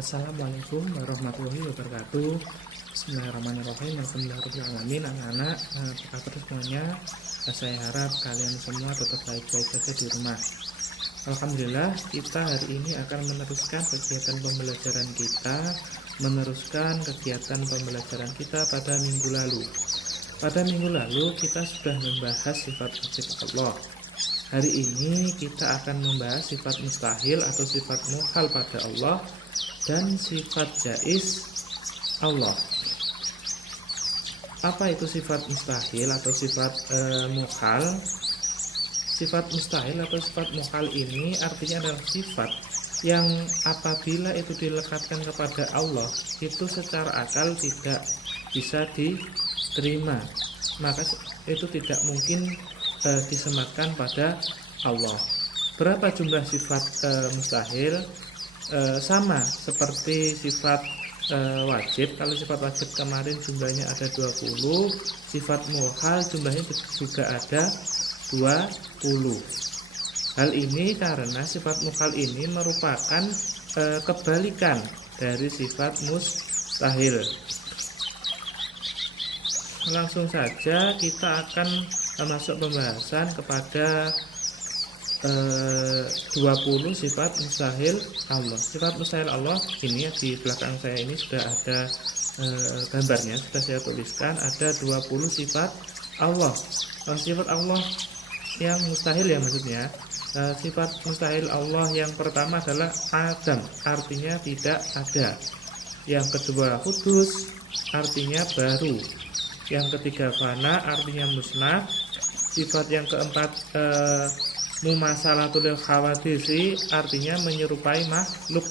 Assalamualaikum warahmatullahi wabarakatuh. Bismillahirrahmanirrahim. Alhamdulillahirrahmanirrahim. Anak-anak, apa kabar semuanya? Saya harap kalian semua tetap baik-baik saja di rumah. Alhamdulillah, kita hari ini akan meneruskan kegiatan pembelajaran kita pada minggu lalu. Pada minggu lalu kita sudah membahas sifat wajib Allah. Hari ini kita akan membahas sifat mustahil atau sifat muhal pada Allah dan sifat jaiz Allah. Apa itu sifat mustahil atau sifat muhal? Sifat mustahil atau sifat muhal ini artinya adalah sifat yang apabila itu dilekatkan kepada Allah itu secara akal tidak bisa diterima, maka itu tidak mungkin disematkan pada Allah. Berapa jumlah sifat mustahil? Sama seperti sifat wajib. Kalau sifat wajib kemarin jumlahnya ada 20, sifat muhal jumlahnya juga ada 20. Hal ini karena sifat muhal ini merupakan kebalikan dari sifat mustahil. Langsung saja kita akan masuk pembahasan kepada 20 sifat mustahil Allah. Sifat mustahil Allah ini di belakang saya ini sudah ada gambarnya, sudah saya tuliskan. Ada 20 sifat Allah. Sifat Allah yang mustahil ya maksudnya. Sifat mustahil Allah yang pertama adalah Adam, artinya tidak ada. Yang kedua hudus, artinya baru. Yang ketiga fana, artinya musnah. Sifat yang keempat mumasalatul khawadisi, artinya menyerupai makhluk.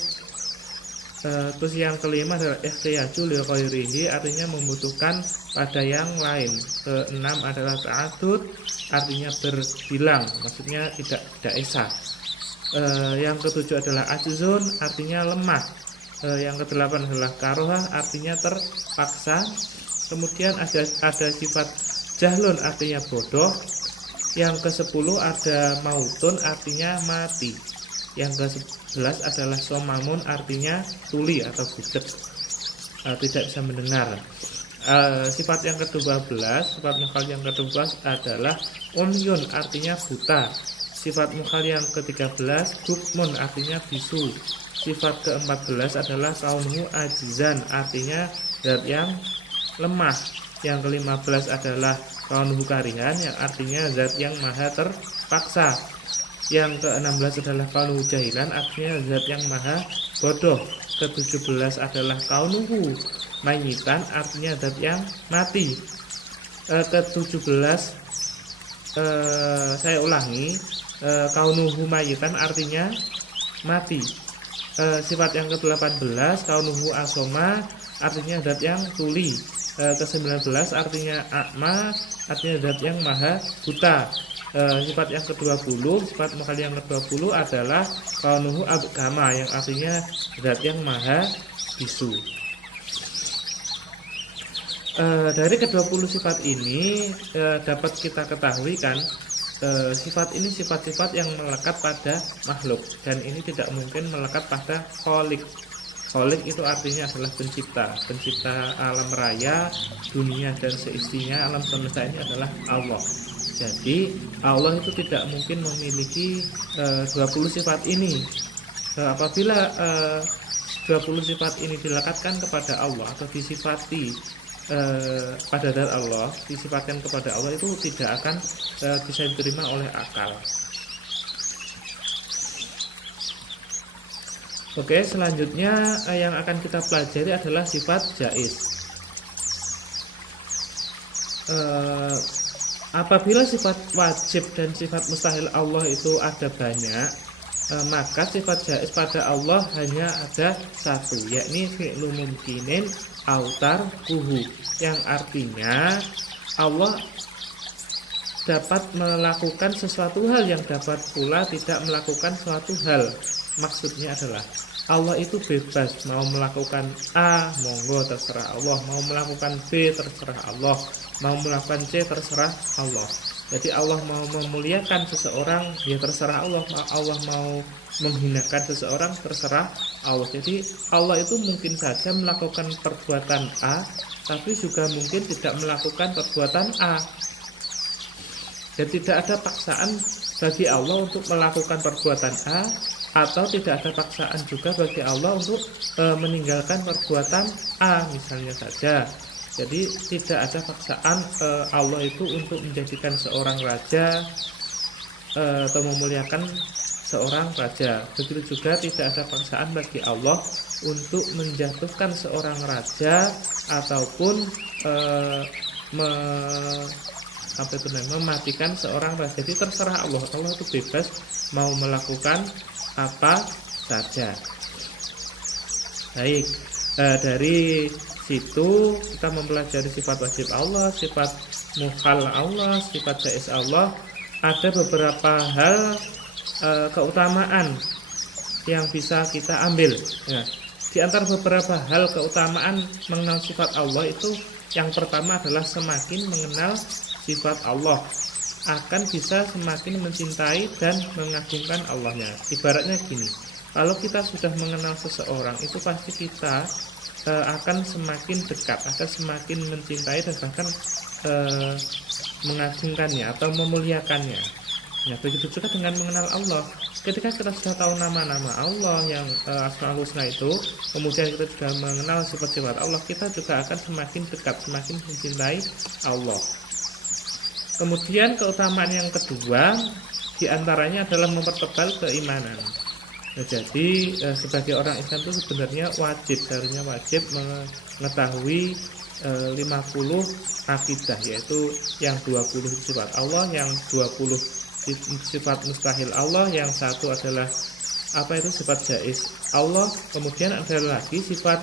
Terus yang kelima adalah ikhtiyaju li ghairihi, artinya membutuhkan pada yang lain. Keenam adalah ta'adud, artinya berbilang, maksudnya tidak esa. Yang ketujuh adalah ajzun, artinya lemah. Yang kedelapan adalah karohah, artinya terpaksa. Kemudian ada sifat jahlun, artinya bodoh. Yang ke-10 ada mautun, artinya mati. Yang ke-11 adalah somamun, artinya tuli atau budak, tidak bisa mendengar. Sifat yang ke-12, sifat mukhal yang ke-12 adalah umyun, artinya buta. Sifat mukhal yang ke-13 bukmun, artinya bisu. Sifat ke-14 adalah kaunuhu ajizan, artinya zat yang lemah. Yang ke-15 adalah kaunuhu karihan, yang artinya zat yang maha terpaksa. Yang ke-16 adalah kaunuhu jahilan, artinya zat yang maha bodoh. Ke-17 adalah kaunuhu mayitan, artinya zat yang mati. Ke-17 saya ulangi, kaunuhu mayitan artinya mati. Sifat yang ke-18 kaunuhu asoma, artinya zat yang tuli. Ke-19 artinya akma, artinya zat yang maha buta. Sifat yang ke-20, sifat mukhal yang ke-20 adalah kaunuhu abkama, yang artinya zat yang maha bisu. Dari ke-20 sifat ini dapat kita ketahui kan, sifat ini sifat-sifat yang melekat pada makhluk, dan ini tidak mungkin melekat pada kholik. Kholik itu artinya adalah pencipta alam raya, dunia dan seisinya, alam semesta ini adalah Allah. Jadi Allah itu tidak mungkin memiliki 20 sifat ini. Apabila 20 sifat ini dilekatkan kepada Allah atau disifati pada zat Allah, disifatkan kepada Allah, itu tidak akan bisa diterima oleh akal. Oke, selanjutnya yang akan kita pelajari adalah sifat jaiz. Apabila sifat wajib dan sifat mustahil Allah itu ada banyak, maka sifat jaiz pada Allah hanya ada satu, yakni fi'lu mumkinin autar kuhu, yang artinya Allah dapat melakukan sesuatu hal yang dapat pula tidak melakukan suatu hal. Maksudnya adalah Allah itu bebas, mau melakukan A, monggo terserah Allah, mau melakukan B, terserah Allah, mau melakukan C, terserah Allah. Jadi Allah mau memuliakan seseorang, ya terserah Allah. Allah mau menghinakan seseorang terserah Allah. Jadi Allah itu mungkin saja melakukan perbuatan A, tapi juga mungkin tidak melakukan perbuatan A. Dan tidak ada paksaan bagi Allah untuk melakukan perbuatan A, atau tidak ada paksaan juga bagi Allah untuk meninggalkan perbuatan A misalnya saja. Jadi tidak ada paksaan Allah itu untuk menjadikan seorang raja atau memuliakan seorang raja. Begitu juga tidak ada paksaan bagi Allah untuk menjatuhkan seorang raja ataupun mematikan seorang raja. Jadi terserah Allah. Allah itu bebas mau melakukan apa saja. Baik, dari situ kita mempelajari sifat wajib Allah, sifat mukhal Allah, sifat jaiz Allah. Ada beberapa hal keutamaan yang bisa kita ambil. Nah, di antara beberapa hal keutamaan mengenal sifat Allah itu, yang pertama adalah semakin mengenal sifat Allah akan bisa semakin mencintai dan mengagungkan Allahnya. Ibaratnya gini, kalau kita sudah mengenal seseorang itu pasti kita akan semakin dekat, akan semakin mencintai dan bahkan mengagungkannya atau memuliakannya. Nah, begitu juga dengan mengenal Allah. Ketika kita sudah tahu nama-nama Allah yang Asmaul Husna itu, kemudian kita juga mengenal sifat-sifat Allah, kita juga akan semakin dekat, semakin mencintai Allah. Kemudian keutamaan yang kedua diantaranya adalah mempertebal keimanan. Nah, jadi sebagai orang Islam itu sebenarnya seharusnya wajib mengetahui 50 akidah, yaitu yang 20 sifat Allah, yang 20 sifat mustahil Allah, yang satu adalah sifat jaiz Allah, kemudian ada lagi sifat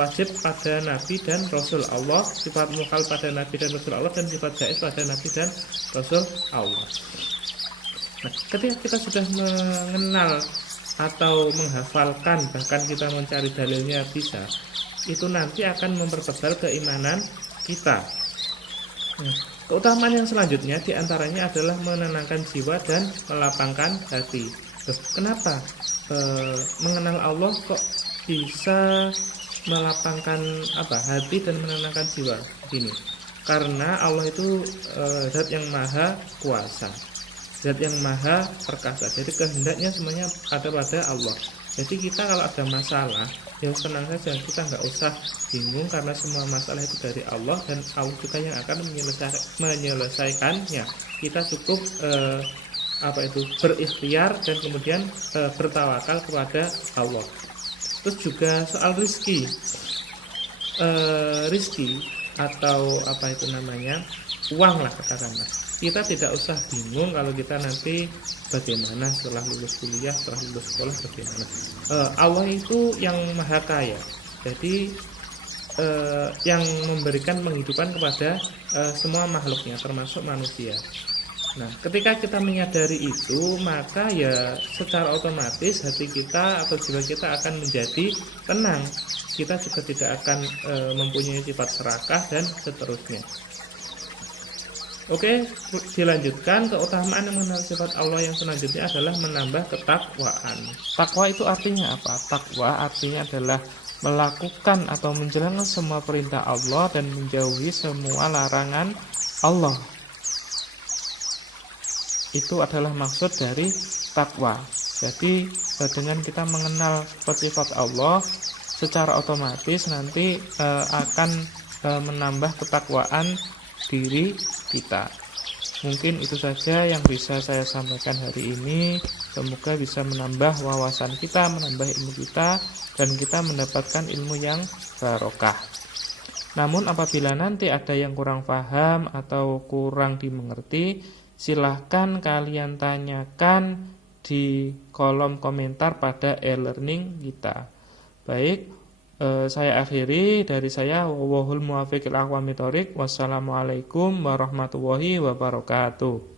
wajib pada Nabi dan Rasul Allah, sifat mukhal pada Nabi dan Rasul Allah, dan sifat jaiz pada Nabi dan Rasul Allah. Nah, ketika kita sudah mengenal atau menghafalkan, bahkan kita mencari dalilnya bisa, itu nanti akan mempertebal keimanan kita. Nah, keutamaan yang selanjutnya diantaranya adalah menenangkan jiwa dan melapangkan hati. Kenapa mengenal Allah kok bisa melapangkan hati dan menenangkan jiwa? Begini, karena Allah itu zat yang maha kuasa, zat yang maha perkasa. Jadi kehendaknya semuanya ada pada Allah. Jadi kita kalau ada masalah, ya tenang saja, kita nggak usah bingung karena semua masalah itu dari Allah dan Allah juga yang akan menyelesaikannya. Kita cukup berikhtiar dan kemudian bertawakal kepada Allah. Terus juga soal rizki atau uang lah katakanlah. Kita tidak usah bingung kalau kita nanti bagaimana setelah lulus kuliah, setelah lulus sekolah bagaimana. Allah itu yang maha kaya. Jadi yang memberikan penghidupan kepada semua makhluknya termasuk manusia. Nah, ketika kita menyadari itu, maka ya secara otomatis hati kita atau jiwa kita akan menjadi tenang. Kita juga tidak akan mempunyai sifat serakah dan seterusnya. Oke, dilanjutkan. Keutamaan yang mengenal sifat Allah yang selanjutnya adalah menambah ketakwaan. Takwa itu artinya apa? Takwa artinya adalah melakukan atau menjalankan semua perintah Allah dan menjauhi semua larangan Allah. Itu adalah maksud dari takwa. Jadi dengan kita mengenal sifat Allah, secara otomatis nanti akan menambah ketakwaan diri kita. Mungkin itu saja yang bisa saya sampaikan hari ini. Semoga bisa menambah wawasan kita, menambah ilmu kita, dan kita mendapatkan ilmu yang barokah. Namun apabila nanti ada yang kurang paham atau kurang dimengerti, silahkan kalian tanyakan di kolom komentar pada e-learning kita. Baik, saya akhiri dari saya. Wallahul muwaffiq ila aqwamit thoriq. Wassalamualaikum warahmatullahi wabarakatuh.